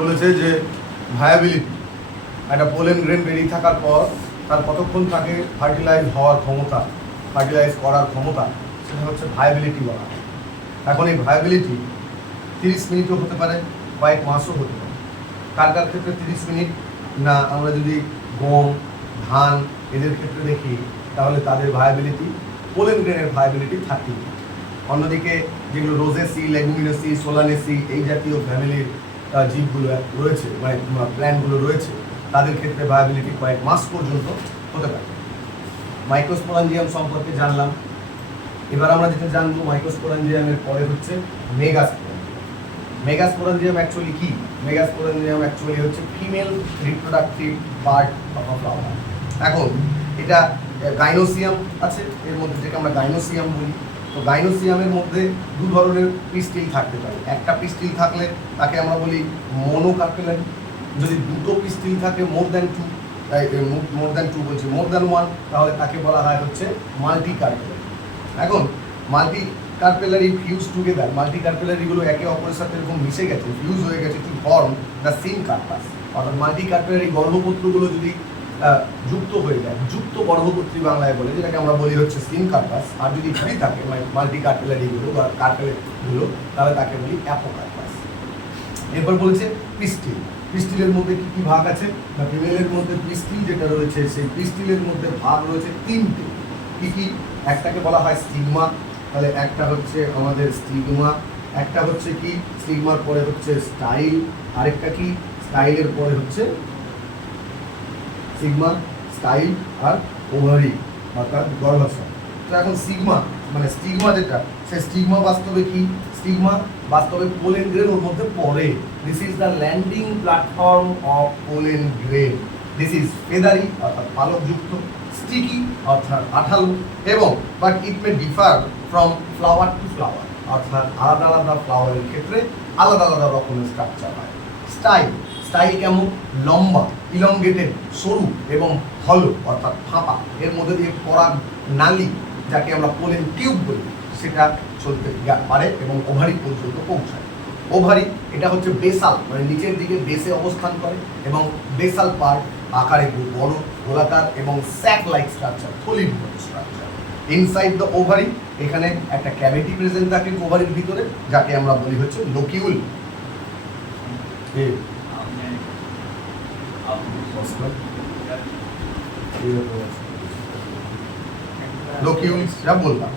বলেছে যে ভায়াবিলিটি, একটা পোলেন গ্রেন বেরিয়ে থাকার পর তার কতক্ষণ থাকে ফার্টিলাইজ হওয়ার ক্ষমতা, ফার্টিলাইজ করার ক্ষমতা, সেটা হচ্ছে ভায়াবিলিটি বলা হয়। এখন এই ভায়াবিলিটি 30 মিনিটও হতে পারে, কয়েক মাসও হতে পারে। কার কার ক্ষেত্রে 30 মিনিট না, আমরা যদি গম, ধান এদের ক্ষেত্রে দেখি তাহলে তাদের ভায়াবিলিটি, পোলেন গ্রেনের ভায়াবিলিটি 30। অন্যদিকে যেগুলো রোজেসি, লেগুমিনেসি, সোলানেসি এই জাতীয় ফ্যামিলির জীবগুলো রয়েছে, মানে প্ল্যান্টগুলো রয়েছে, তাদের ক্ষেত্রে ভায়াবিলিটি কয়েক মাস পর্যন্ত হতে পারে। মাইক্রোস্পোরাঞ্জিয়াম সম্পর্কে জানলাম। এবার আমরা যেটা জানবো মাইক্রোস্পোরাঞ্জিয়ামের পরে হচ্ছে মেগাস্পোরাঞ্জিয়াম। মেগাস্পোরাঞ্জিয়াম অ্যাকচুয়ালি কি? মেগাস্পোরাঞ্জিয়াম অ্যাকচুয়ালি হচ্ছে female reproductive part of a flower. এখন এটা গাইনোসিয়াম আছে, এর মধ্যে যেটা আমরা গাইনোসিয়াম বলি। তো গাইনোসিয়ামের মধ্যে দু ধরনের পিস্টিল থাকতে পারে। একটা পিস্টিল থাকলে তাকে আমরা বলি মোনোকার্পেলারি। যদি দুটো পিস্টিল থাকে মোর দ্যান ওয়ান, তাহলে তাকে বলা হয় হচ্ছে মাল্টি কার্পেলারি। এখন মাল্টি কার্পেলারি ফিউজ টুগেদার, মাল্টি কার্পেলারিগুলো একে অপরের সাথে এরকম মিশে গেছে, ফিউজ হয়ে গেছে টু ফর্ম দ্য সিন কার্পাস। অর্থাৎ মাল্টি কার্পেলারি গর্ভপত্রগুলো যদি যুক্ত হয়ে যায়, যুক্ত গর্ভপত্রী বাংলায় বলে, যেটাকে আমরা বলি হচ্ছে সিন কার্পাস। আর যদি ফ্রি থাকে মাল্টি কার্পেলারিগুলো বা কার্পেলগুলো, তাহলে তাকে বলি অ্যাপোকার্পাস। এরপর বলেছে পিস্টিল। পিস্টিলের মধ্যে কি কি ভাগ আছে না, ফিমেলের মধ্যে পিস্টিল যেটা রয়েছে সেই পিস্টিলের মধ্যে ভাগ রয়েছে 3টে। কি কি? একটাকে বলা হয় স্টিগমা, তাহলে একটা হচ্ছে আমাদের স্টিগমা, একটা হচ্ছে কি স্টিগমার পরে হচ্ছে স্টাইল, আরেকটা কি স্টাইলের পরে হচ্ছে সিগমা, স্টাইল আর ওভারি অর্থাৎ গর্ভাশয়। তো এখন সিগমা মানে স্টিগমা যেটা, সেই স্টিগমা বাস্তবে কি? স্টিগমা বাস্তবে পোলেন গ্রেন ওর মধ্যে পড়ে। This is the landing platform of pollen grain. This is feathery অর্থাৎ পালকযুক্ত, স্টিকি অর্থাৎ আঠালো, এবং but it may differ from flower to flower, অর্থাৎ আলাদা আলাদা ফ্লাওয়ারের ক্ষেত্রে আলাদা আলাদা রকমের স্ট্রাকচার হয়। স্টাইল, স্টাইল কেমন? লম্বা, ইলংগেটেড, সরু এবং হলো অর্থাৎ ফাঁপা, এর মধ্যে দিয়ে পরাগ নালী, যাকে আমরা পোলেন টিউব বলি, সেটা চলতে পারে এবং ওভারি পর্যন্ত পৌঁছায়। ওভারি এটা হচ্ছে বেসাল, মানে নিচের দিকে বেসে অবস্থান করে, এবং বেসাল পার্ট আকারে বড়, গোলাকার এবং স্যাক লাইক স্ট্রাকচার, থলির মতো স্ট্রাকচার। ইনসাইড দ্য ওভারি এখানে একটা ক্যাভিটি প্রেজেন্ট থাকে ওভারির ভিতরে, যাকে আমরা বলি হচ্ছে লোকিউল। লোকিউল যা বললাম।